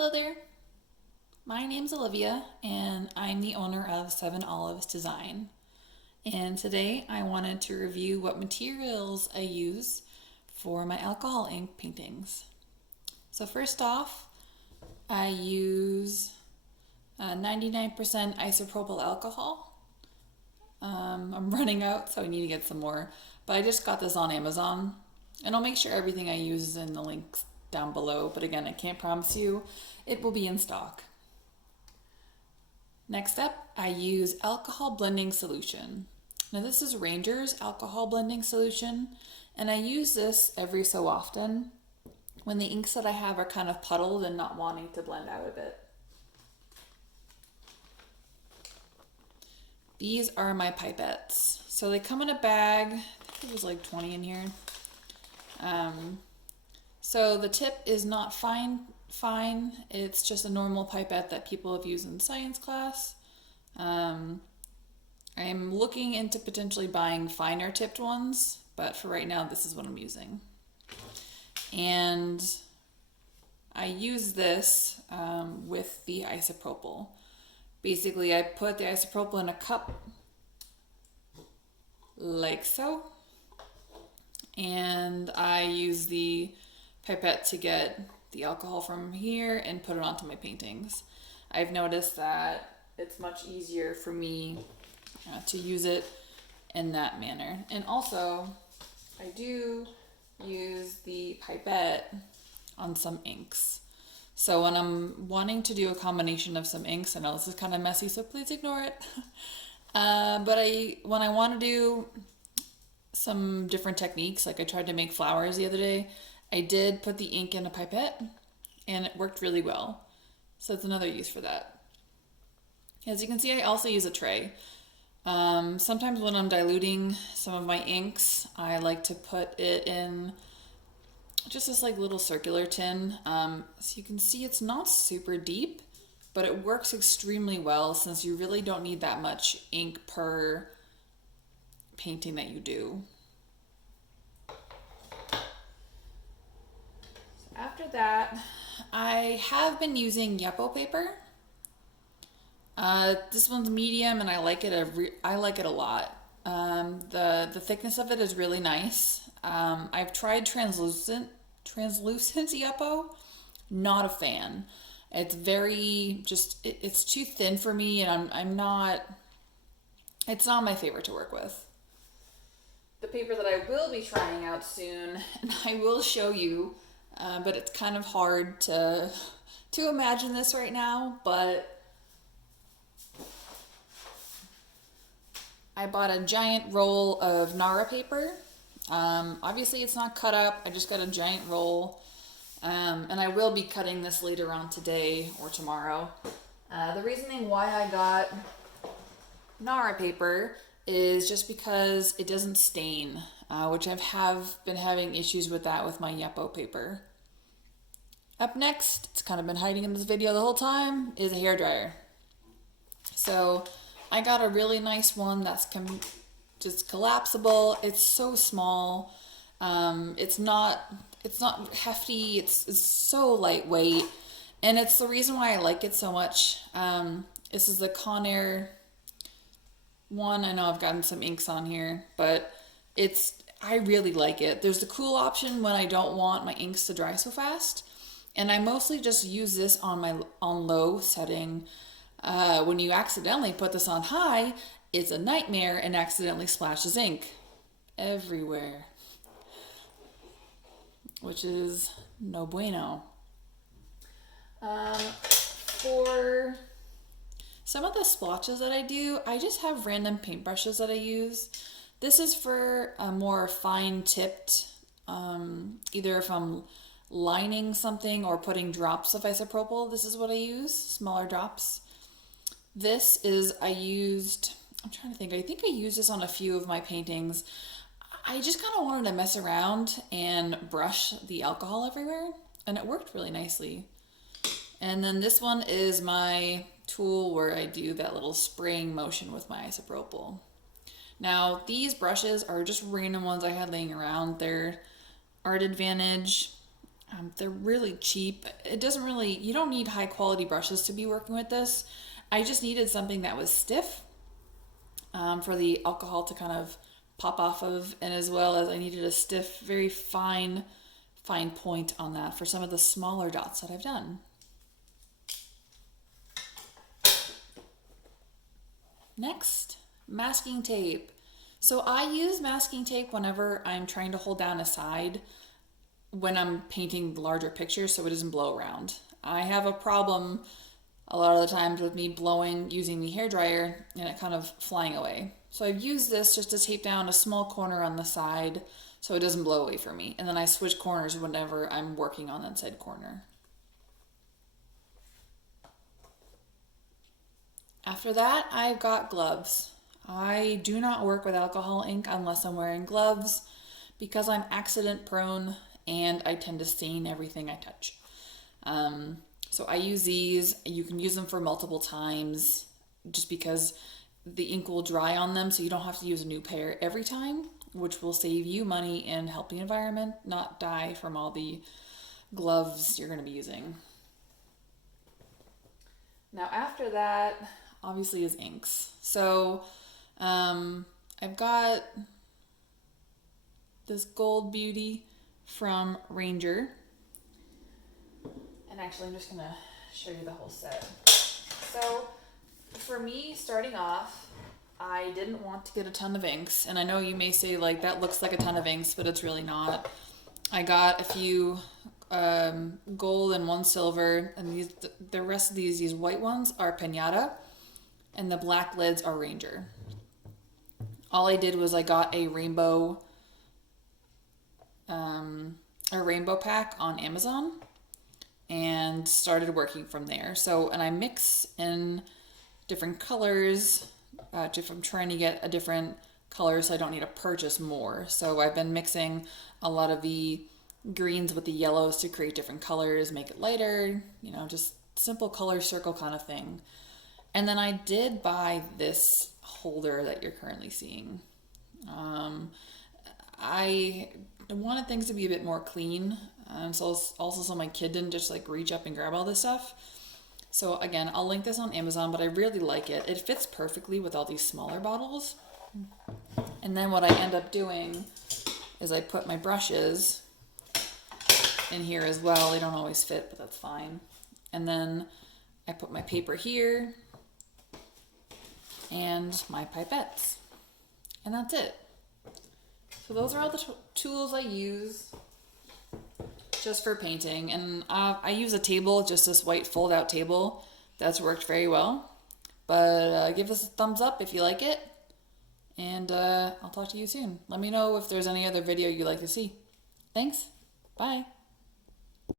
Hello there. My name's Olivia, and I'm the owner of Seven Olives Design. And today I wanted to review what materials I use for my alcohol ink paintings. So first off, I use 99% isopropyl alcohol. I'm running out, so I need to get some more. But I just got this on Amazon, and I'll make sure everything I use is in the links down below. But again, I can't promise you it will be in stock. Next up, I use alcohol blending solution. Now this is Ranger's alcohol blending solution, and I use this every so often when the inks that I have are kind of puddled and not wanting to blend out a bit. These are my pipettes. So they come in a bag. I think it was like 20 in here. So the tip is not fine. It's just a normal pipette that people have used in science class. I'm looking into potentially buying finer tipped ones, but for right now, this is what I'm using. And I use this with the isopropyl. Basically, I put the isopropyl in a cup, like so, and I use the pipette to get the alcohol from here and put it onto my paintings. I've noticed that it's much easier for me to use it in that manner. And also, I do use the pipette on some inks. So when I'm wanting to do a combination of some inks, I know this is kind of messy, so please ignore it. But when I want to do some different techniques, like I tried to make flowers the other day, I did put the ink in a pipette and it worked really well. So it's another use for that. As you can see, I also use a tray. Sometimes when I'm diluting some of my inks, I like to put it in just this like little circular tin. So you can see it's not super deep, but it works extremely well since you really don't need that much ink per painting that you do. After that, I have been using Yupo paper. This one's medium, and I like it. I like it a lot. The thickness of it is really nice. I've tried translucent Yupo. Not a fan. It's very it's too thin for me, and I'm not. It's not my favorite to work with. The paper that I will be trying out soon, and I will show you. But it's kind of hard to imagine this right now, but I bought a giant roll of Nara paper. Obviously it's not cut up, I just got a giant roll, and I will be cutting this later on today or tomorrow. The reasoning why I got Nara paper is just because it doesn't stain, which have been having issues with that with my Yupo paper. Up next, it's kind of been hiding in this video the whole time, is a hairdryer. So I got a really nice one that's just collapsible. It's so small. It's not hefty. It's so lightweight, and it's the reason why I like it so much. This is the Conair one. I know I've gotten some inks on here, but I really like it. There's the cool option when I don't want my inks to dry so fast. And I mostly just use this on low setting. When you accidentally put this on high, it's a nightmare and accidentally splashes ink everywhere, which is no bueno. For some of the splotches that I do, I just have random paintbrushes that I use. This is for a more fine tipped, either if I'm lining something or putting drops of isopropyl, this is what I use, smaller drops. This is, I'm trying to think, I think I used this on a few of my paintings. I just kind of wanted to mess around and brush the alcohol everywhere, and it worked really nicely. And then this one is my tool where I do that little spraying motion with my isopropyl. Now, these brushes are just random ones I had laying around. They're Art Advantage. They're really cheap. It doesn't really, you don't need high quality brushes to be working with this. I just needed something that was stiff for the alcohol to kind of pop off of, and as well as I needed a stiff, very fine point on that for some of the smaller dots that I've done. Next, masking tape. So I use masking tape whenever I'm trying to hold down a side when I'm painting larger pictures so it doesn't blow around. I have a problem a lot of the times with me blowing using the hairdryer and it kind of flying away. So I've used this just to tape down a small corner on the side so it doesn't blow away from me. And then I switch corners whenever I'm working on that side corner. After that, I've got gloves. I do not work with alcohol ink unless I'm wearing gloves because I'm accident prone and I tend to stain everything I touch. So I use these. You can use them for multiple times just because the ink will dry on them, so you don't have to use a new pair every time, which will save you money and help the environment not die from all the gloves you're going to be using. Now after that, obviously, is inks. So I've got this Gold Beauty from Ranger. And actually, I'm just going to show you the whole set. So for me, starting off, I didn't want to get a ton of inks. And I know you may say, like, that looks like a ton of inks, but it's really not. I got a few gold and one silver. And the rest of these white ones are Pinata. And the black lids are Ranger. All I did was I got a rainbow pack on Amazon and started working from there. So, and I mix in different colors if I'm trying to get a different color so I don't need to purchase more. So I've been mixing a lot of the greens with the yellows to create different colors, make it lighter, you know, just simple color circle kind of thing. And then I did buy this holder that you're currently seeing. I wanted things to be a bit more clean, and so also so my kid didn't just like reach up and grab all this stuff. So again, I'll link this on Amazon, but I really like it. It fits perfectly with all these smaller bottles. And then what I end up doing is I put my brushes in here as well. They don't always fit, but that's fine. And then I put my paper here and my pipettes, and that's it. So those are all the tools I use just for painting, and I use a table, just this white fold out table. That's worked very well, but give this a thumbs up if you like it, and I'll talk to you soon. Let me know if there's any other video you'd like to see. Thanks. Bye.